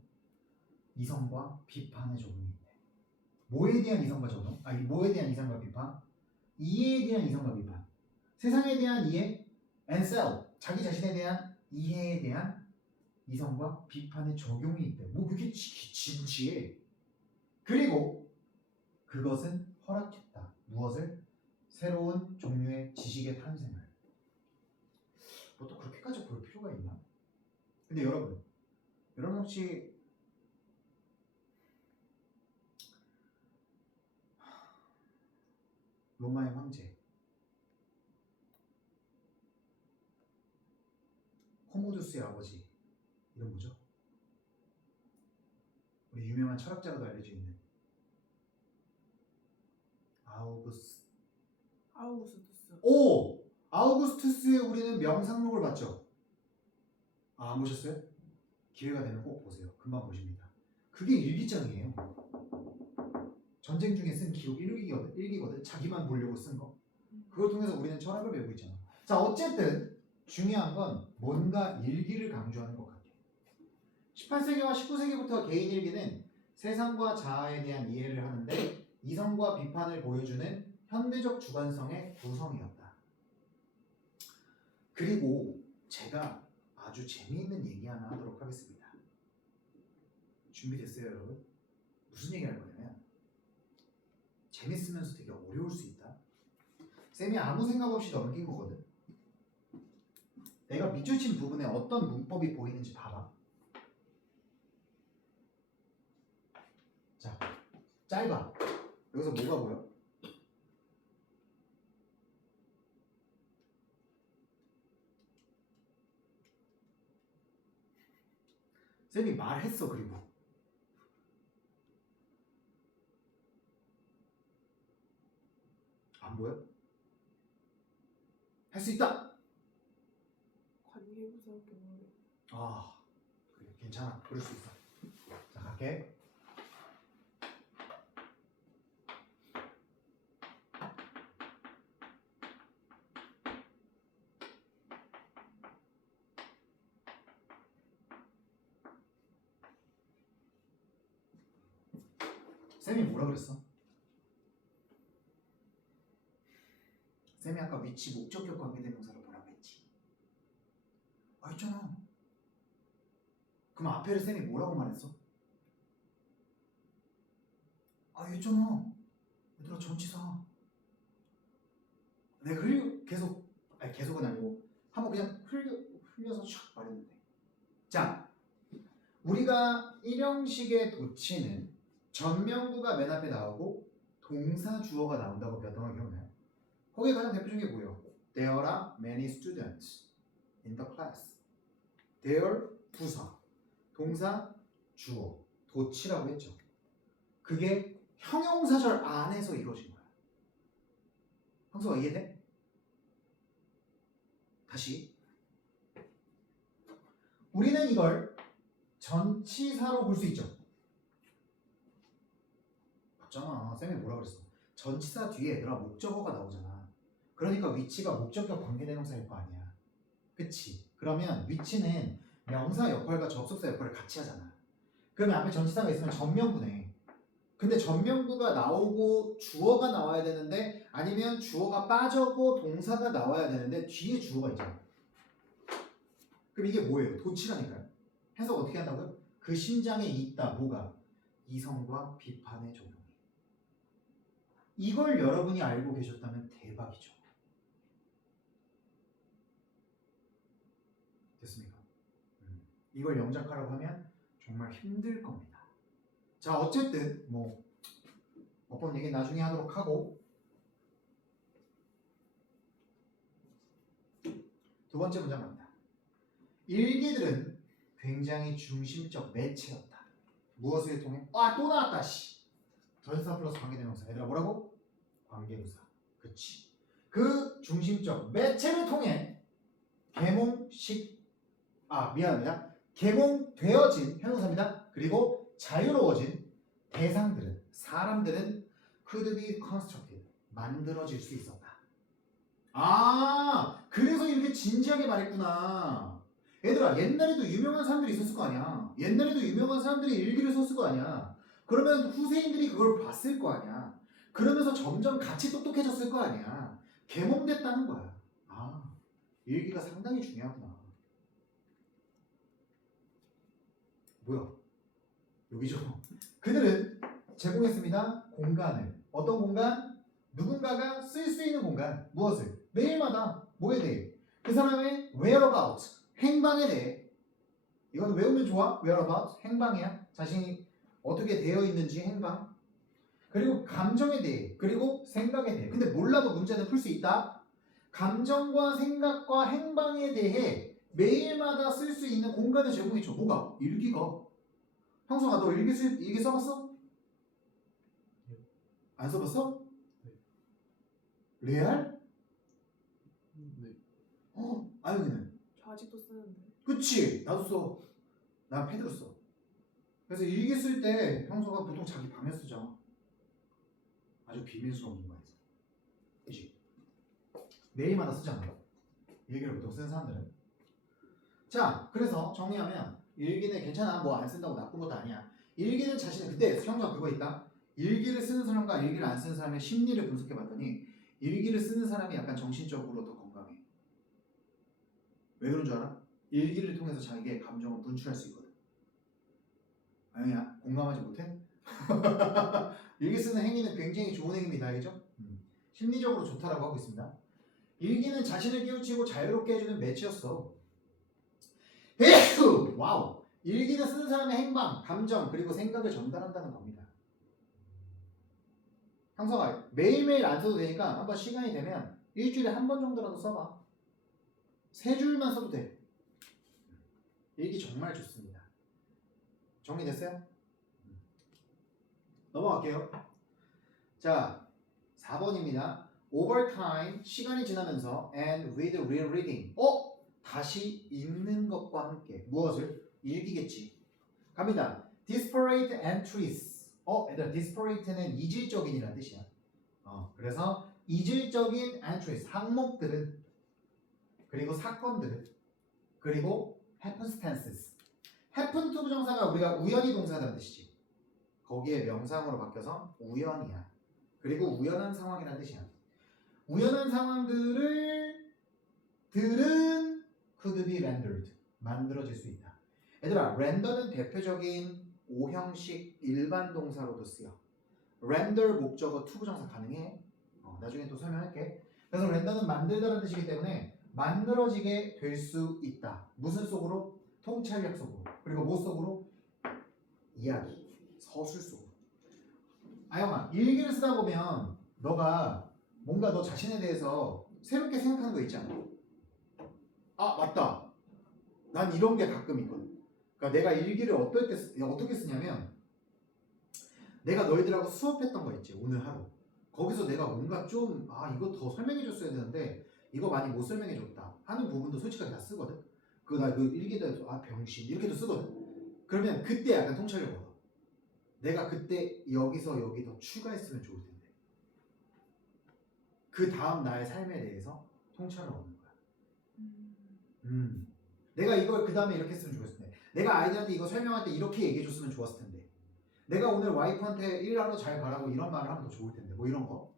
이성과 비판의 적용이 있네. 뭐에 대한 이성과 적용? 뭐에 대한 이성과 비판? 이해에 대한 이성과 비판. 세상에 대한 이해 and self. 자기 자신에 대한 이해에 대한 이성과 비판의 적용이 있대. 뭐 그게 진지해. 그리고 그것은 허락했다. 무엇을? 새로운 종류의 지식의 탄생을. 뭐 또 그렇게까지 볼 필요가 있나? 근데 여러분 혹시 로마의 황제 코모두스의 아버지 이름 뭐죠? 우리 유명한 철학자로도 알려져 있는 아우구스투스. 아우구스투스의 우리는 명상록을 봤죠? 안 보셨어요? 기회가 되면 꼭 보세요. 금방 보십니다. 그게 일기장이에요. 전쟁 중에 쓴 기록 일기거든. 자기만 보려고 쓴 거. 그걸 통해서 우리는 철학을 배우고 있잖아. 자, 어쨌든 중요한 건 뭔가 일기를 강조하는 것 같아요. 18세기와 19세기부터 개인 일기는 세상과 자아에 대한 이해를 하는데 이성과 비판을 보여주는 현대적 주관성의 구성이었다. 그리고 제가 아주 재미있는 얘기 하나 하도록 하겠습니다. 준비됐어요, 여러분? 무슨 얘기 할 거냐면 재밌으면서 되게 어려울 수 있다. 쌤이 아무 생각 없이 넘긴 거거든. 내가 밑줄 친 부분에 어떤 문법이 보이는지 봐봐. 짧아. 여기서 뭐가 보여? 쌤이 말했어. 그리고 안 보여? 할 수 있다. 관계부사밖에 모르겠어. 아 그래 괜찮아. 그럴 수 있어. 자 갈게. 쌤이 뭐라 그랬어? 쌤이 아까 위치 목적격 관계대명사를 뭐라고 했지? 아 있잖아. 그럼 앞에를 쌤이 뭐라고 말했어? 아 있잖아. 얘들아 전치사. 내가 계속 아니 계속은 아니고 한번 그냥 흘려서 촥 말했는데. 자 우리가 일형식의 도치는 전명구가 맨 앞에 나오고 동사 주어가 나온다고 배웠던 걸 기억나요? 거기에 가장 대표적인 게 뭐예요? There are many students in the class. There 부사, 동사 주어, 도치라고 했죠. 그게 형용사절 안에서 이루어진 거야. 형수가 이해돼? 다시 우리는 이걸 전치사로 볼 수 있죠. 맞잖아. 쌤이 뭐라 그랬어? 전치사 뒤에 얘들아 목적어가 나오잖아. 그러니까 위치가 목적격 관계대명사일 거 아니야. 그치? 그러면 위치는 명사 역할과 접속사 역할을 같이 하잖아. 그러면 앞에 전치사가 있으면 전명구네. 근데 전명구가 나오고 주어가 나와야 되는데 아니면 주어가 빠져고 동사가 나와야 되는데 뒤에 주어가 있잖아. 그럼 이게 뭐예요? 도치라니까요. 해석 어떻게 한다고요? 그 심장에 있다. 뭐가? 이성과 비판의 조명이. 이걸 여러분이 알고 계셨다면 대박이죠. 됐습니까? 이걸 영작하라고 하면 정말 힘들 겁니다. 자 어쨌든 뭐 어떤 얘기 나중에 하도록 하고 두 번째 문장 갑니다. 일기들은 굉장히 중심적 매체였다. 무엇을 통해? 아 또 나왔다 씨. 전사 플러스 관계대명사. 얘들아 뭐라고? 관계부사. 그치. 그 중심적 매체를 통해 개몽되어진 형용사입니다. 그리고 자유로워진 대상들은 사람들은 could be constructed 만들어질 수 있었다. 아 그래서 이렇게 진지하게 말했구나. 얘들아 옛날에도 유명한 사람들이 있었을 거 아니야. 옛날에도 유명한 사람들이 일기를 썼을 거 아니야. 그러면 후세인들이 그걸 봤을 거 아니야. 그러면서 점점 같이 똑똑해졌을 거 아니야. 계몽됐다는 거야. 아 일기가 상당히 중요하구나. 뭐야? 여기죠. 그들은 제공했습니다. 공간을. 어떤 공간? 누군가가 쓸 수 있는 공간. 무엇을? 매일마다 뭐에 대해? 그 사람의 whereabouts, 행방에 대해. 이건 외우면 좋아? whereabouts, 행방이야. 자신이 어떻게 되어 있는지 행방. 그리고 감정에 대해. 그리고 생각에 대해. 근데 몰라도 문제는 풀 수 있다. 감정과 생각과 행방에 대해 매일마다 쓸 수 있는 공간을 제공해줘. 뭐가? 일기가. 형성아 너 일기 써봤어? 안 써봤어? 네. 레알? 네. 아유기는? 저 아직도 쓰는데. 그치 나도 써. 난 패드로 써. 그래서 일기 쓸 때 형성아 보통 자기 방에 쓰죠. 아주 비밀스러운 공간에서. 그치? 매일마다 쓰잖아. 일기를 보통 쓰는 사람들은. 자 그래서 정리하면 일기는 괜찮아. 뭐 안 쓴다고 나쁜 것도 아니야. 일기는 자신의 그때 형성 그거 있다. 일기를 쓰는 사람과 일기를 안 쓰는 사람의 심리를 분석해봤더니 일기를 쓰는 사람이 약간 정신적으로 더 건강해. 왜 그런 줄 알아? 일기를 통해서 자기의 감정을 분출할 수 있거든. 아니야? 공감하지 못해? 일기 쓰는 행위는 굉장히 좋은 행위입니다. 알겠죠? 심리적으로 좋다라고 하고 있습니다. 일기는 자신을 깨우치고 자유롭게 해주는 매체였어. 와우! 일기를 쓰는 사람의 행방, 감정, 그리고 생각을 전달한다는 겁니다. 형성아 매일매일 안 써도 되니까 한번 시간이 되면 일주일에 한 번 정도라도 써봐. 3줄만 써도 돼. 일기 정말 좋습니다. 정리됐어요? 넘어갈게요. 자, 4번입니다. Over time, 시간이 지나면서 and with rereading. 다시 읽는 것과 함께 무엇을? 일기겠지. 갑니다. Disparate entries. 얘들아, disparate는 이질적인이라는 뜻이야. 그래서 이질적인 entries, 항목들은 그리고 사건들은 그리고 happenstances. happen to 부정사가 우리가 우연히 동사라는 뜻이지. 거기에 명사형으로 바뀌어서 우연이야. 그리고 우연한 상황이라는 뜻이야. 우연한 상황들은 could be rendered. 만들어질 수 있다. 얘들아, 렌더는 대표적인 오형식 일반 동사로도 쓰여. render 목적어 to 부정사 가능해. 나중에 또 설명할게. 그래서 렌더는 만들다라는 뜻이기 때문에 만들어지게 될 수 있다. 무슨 속으로? 통찰력 속으로. 그리고 뭐 속으로? 이야기, 서술 속으로. 아영아, 일기를 쓰다 보면 너가 뭔가 너 자신에 대해서 새롭게 생각하는 거 있잖아. 아, 맞다. 난 이런 게 가끔 있거든. 그러니까 내가 일기를 어떻게 쓰냐면 내가 너희들하고 수업했던 거 있지, 오늘 하루. 거기서 내가 뭔가 좀 이거 더 설명해 줬어야 되는데 이거 많이 못 설명해 줬다 하는 부분도 솔직하게 다 쓰거든. 나 그 일기도 병신 이렇게도 쓰거든. 그러면 그때 약간 통찰력 얻어. 내가 그때 여기서 여기 더 추가했으면 좋을 텐데. 그 다음 나의 삶에 대해서 통찰을 얻는 거야. 내가 이걸 그 다음에 이렇게 했으면 좋았을 텐데. 내가 아이들한테 이거 설명할 때 이렇게 얘기해 줬으면 좋았을 텐데. 내가 오늘 와이프한테 일하러 잘 가라고 이런 말을 하면 더 좋을 텐데. 뭐 이런 거.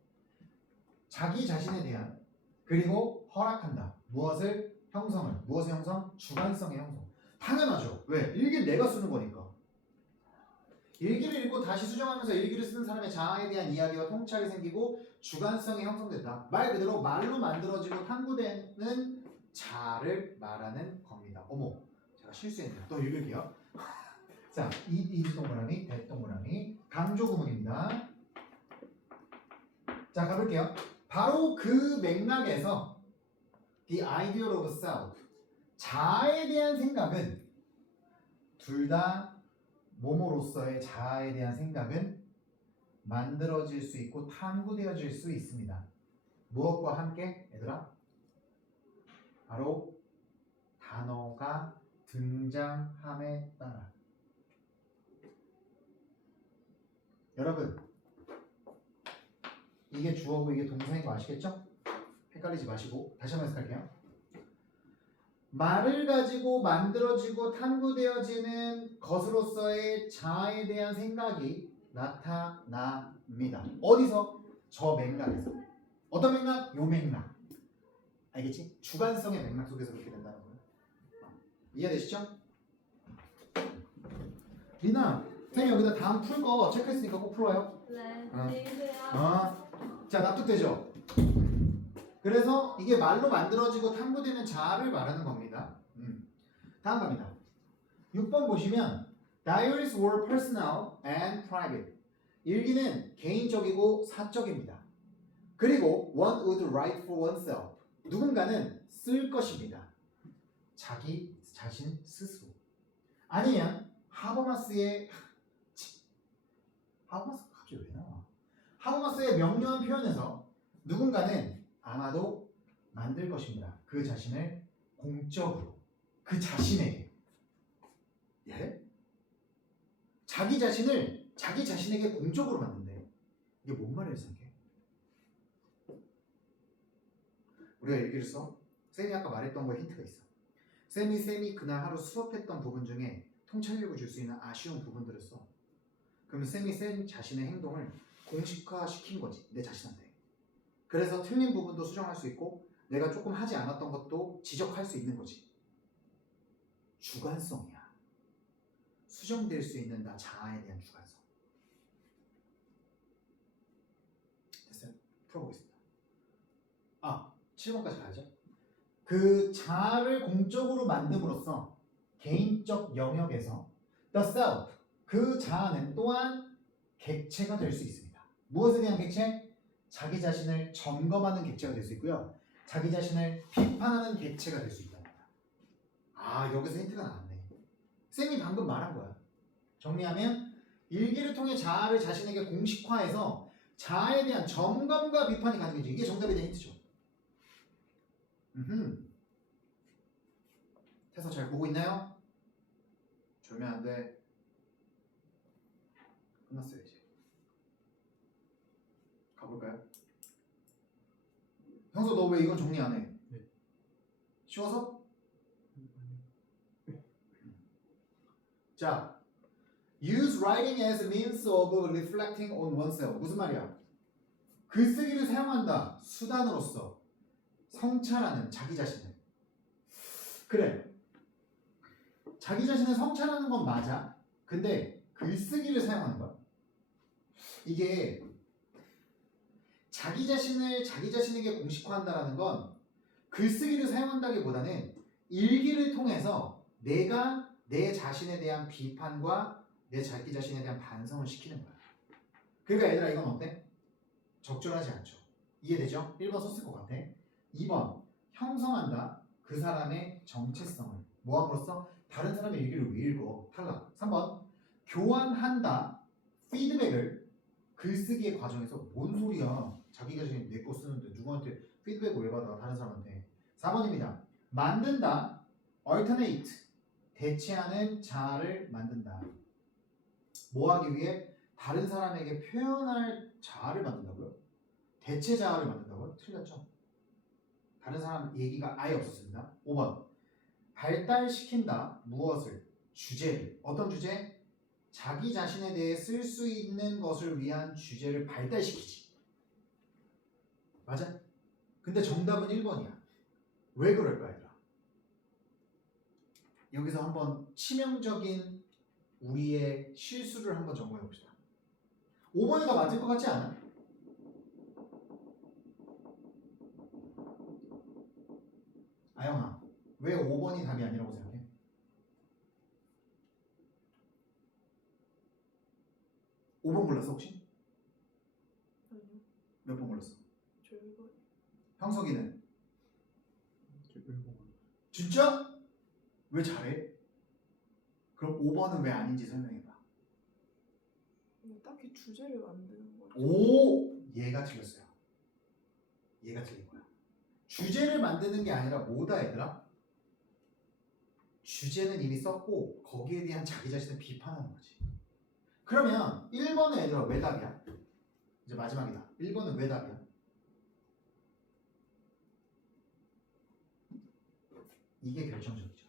자기 자신에 대한 그리고 허락한다. 무엇을? 형성을. 무엇의 형성? 주관성의 형성. 당연하죠. 왜? 일기는 내가 쓰는 거니까. 일기를 읽고 다시 수정하면서 일기를 쓰는 사람의 자아에 대한 이야기와 통찰이 생기고 주관성이 형성된다. 말 그대로 말로 만들어지고 탐구되는 자를 말하는 겁니다. 어머, 제가 실수했네요. 또 읽을게요. 자, 이 동그라미, 대동그라미, 강조 구문입니다. 자, 가볼게요. 바로 그 맥락에서 the ideal of self, 자아에 대한 생각은 둘 다 모모로서의 자아에 대한 생각은 만들어질 수 있고 탐구되어질 수 있습니다. 무엇과 함께? 얘들아, 바로 단어가 등장함에 따라. 여러분, 이게 주어고 이게 동사인 거 아시겠죠? 헷갈리지 마시고 다시 한번 해석할게요. 말을 가지고 만들어지고 탐구되어지는 것으로서의 자아에 대한 생각이 나타납니다. 어디서? 저 맥락에서. 어떤 맥락? 요 맥락. 알겠지? 주관성의 맥락 속에서 그렇게 된다는 거예요. 이해되시죠? 리나, 선생님 여기다 다음 풀 거 체크했으니까 꼭 풀어요. 네, 안녕히 계세요. 자, 납득되죠? 그래서 이게 말로 만들어지고 탐구되는 자아를 말하는 겁니다. 다음 갑니다. 6번 보시면 Diaries were personal and private. 일기는 개인적이고 사적입니다. 그리고 one would write for oneself. 누군가는 쓸 것입니다. 자기 자신 스스로. 아니면 하버마스의 하버마스 갑자기 왜 나와? 하버마스의 명료한 표현에서 누군가는 아마도 만들 것입니다. 그 자신을 공적으로. 그 자신에게. 예? 자기 자신에게 공적으로 만든대. 이게 뭔 말이에요, 생각해? 우리가 일기를 써? 쌤이 아까 말했던 거에 힌트가 있어. 쌤이 그날 하루 수업했던 부분 중에 통찰력을 줄 수 있는 아쉬운 부분들을 써. 그러면 쌤 자신의 행동을 공식화시킨 거지, 내 자신한테. 그래서 틀린 부분도 수정할 수 있고 내가 조금 하지 않았던 것도 지적할 수 있는 거지. 주관성이야. 수정될 수 있는 나 자아에 대한 주관성. 됐어요? 풀어보겠습니다. 7번까지 가야죠. 그 자아를 공적으로 만듦으로써 개인적 영역에서 the self, 그 자아는 또한 객체가 될 수 있습니다. 무엇에 대한 객체? 자기 자신을 점검하는 객체가 될 수 있고요. 자기 자신을 비판하는 객체가 될 수 있답니다. 아, 여기서 힌트가 나왔네. 쌤이 방금 말한 거야. 정리하면 일기를 통해 자아를 자신에게 공식화해서 자아에 대한 점검과 비판이 가능해져. 이게 정답에 대한 힌트죠. 태서 잘 보고 있나요? 졸면 안 돼. 끝났어요 이제. 가볼까요? 형서 너 왜 이건 정리 안 해? 네. 쉬워서? 자, use writing as a means of reflecting on oneself. 무슨 말이야? 글쓰기를 사용한다. 수단으로서 성찰하는 자기 자신을. 그래. 자기 자신을 성찰하는 건 맞아. 근데 글쓰기를 사용하는 거야. 이게 자기 자신을 자기 자신에게 공식화한다라는 건 글쓰기를 사용한다기보다는 일기를 통해서 내가 내 자신에 대한 비판과 내 자기 자신에 대한 반성을 시키는 거야. 그러니까 얘들아 이건 어때? 적절하지 않죠. 이해되죠? 1번 썼을 것 같아. 2번 형성한다. 그 사람의 정체성을 뭐함으로써 다른 사람의 일기를 왜 읽어? 탈락. 3번 교환한다. 피드백을 글쓰기의 과정에서 뭔 소리야? 자기가 지금 내 거 쓰는데 누구한테 피드백을 왜 받아? 다른 사람한테. 4번입니다. 만든다. alternate. 대체하는 자아를 만든다. 뭐 하기 위해? 다른 사람에게 표현할 자아를 만든다고요? 대체 자아를 만든다고요? 틀렸죠. 다른 사람 얘기가 아예 없었습니다. 5번 발달시킨다. 무엇을? 주제를. 어떤 주제? 자기 자신에 대해 쓸 수 있는 것을 위한 주제를 발달시키지. 맞아? 근데 정답은 1번이야. 왜 그럴까 얘들아? 여기서 한번 치명적인 우리의 실수를 한번 점검해 봅시다. 5번이 더 맞을 것 같지 않아? 아영아, 왜 5번이 답이 아니라고 생각해? 오 번 골랐어 혹시? 아니요. 몇 번 골랐어? 저 이거 형석이는? 저 1번. 진짜? 왜 잘해? 그럼 5번은 왜 아닌지 설명해봐. 딱히 주제를 만드는 거예요. 오! 얘가 틀렸어요. 얘가 틀린 거야. 주제를 만드는 게 아니라 뭐다 얘들아? 주제는 이미 썼고 거기에 대한 자기 자신을 비판하는 거지. 그러면 1번은 얘들아 왜 답이야? 이제 마지막이다. 1번은 왜 답이야? 이게 결정적이죠.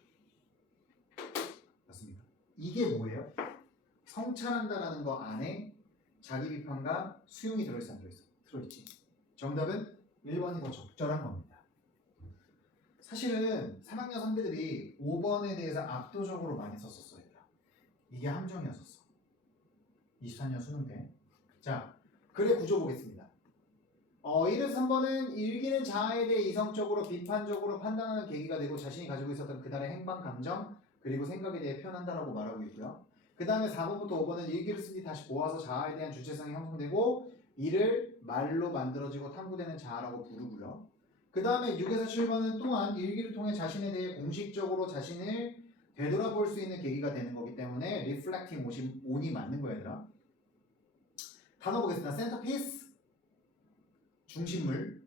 맞습니다. 이게 뭐예요? 성찰한다라는 거 안에 자기 비판과 수용이 들어있어 안 들어있어? 들어있지. 정답은 1번이 더 적절한 겁니다. 사실은 3학년 선배들이 5번에 대해서 압도적으로 많이 썼었어요. 이게 함정이었었어. 24년 수능 때. 자, 글의 구조 보겠습니다. 1에서 3번은 일기는 자아에 대해 이성적으로 비판적으로 판단하는 계기가 되고 자신이 가지고 있었던 그달의 행방, 감정, 그리고 생각에 대해 표현한다라고 말하고 있고요. 그 다음에 4번부터 5번은 일기를 쓴 뒤 다시 모아서 자아에 대한 주체성이 형성되고 이를 말로 만들어지고 탐구되는 자아라고 부르고요. 그 다음에 6에서 7번은 또한 일기를 통해 자신에 대해 공식적으로 자신을 되돌아볼 수 있는 계기가 되는 거기 때문에 reflecting on이 맞는 거야 얘들아. 단어 보겠습니다. centerpiece 중심물,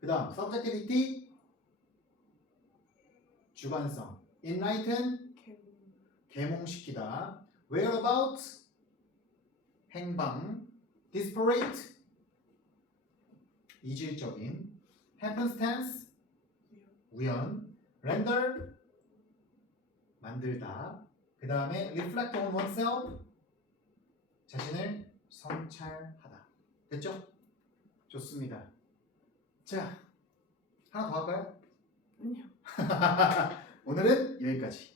그 다음 subjectivity 주관성, enlighten 계몽시키다, whereabout 행방, disparate 이질적인, happenstance 우연, render 만들다, 그 다음에 reflect on oneself 자신을 성찰하다. 됐죠? 좋습니다. 자, 하나 더 할까요? 아니요. 오늘은 여기까지.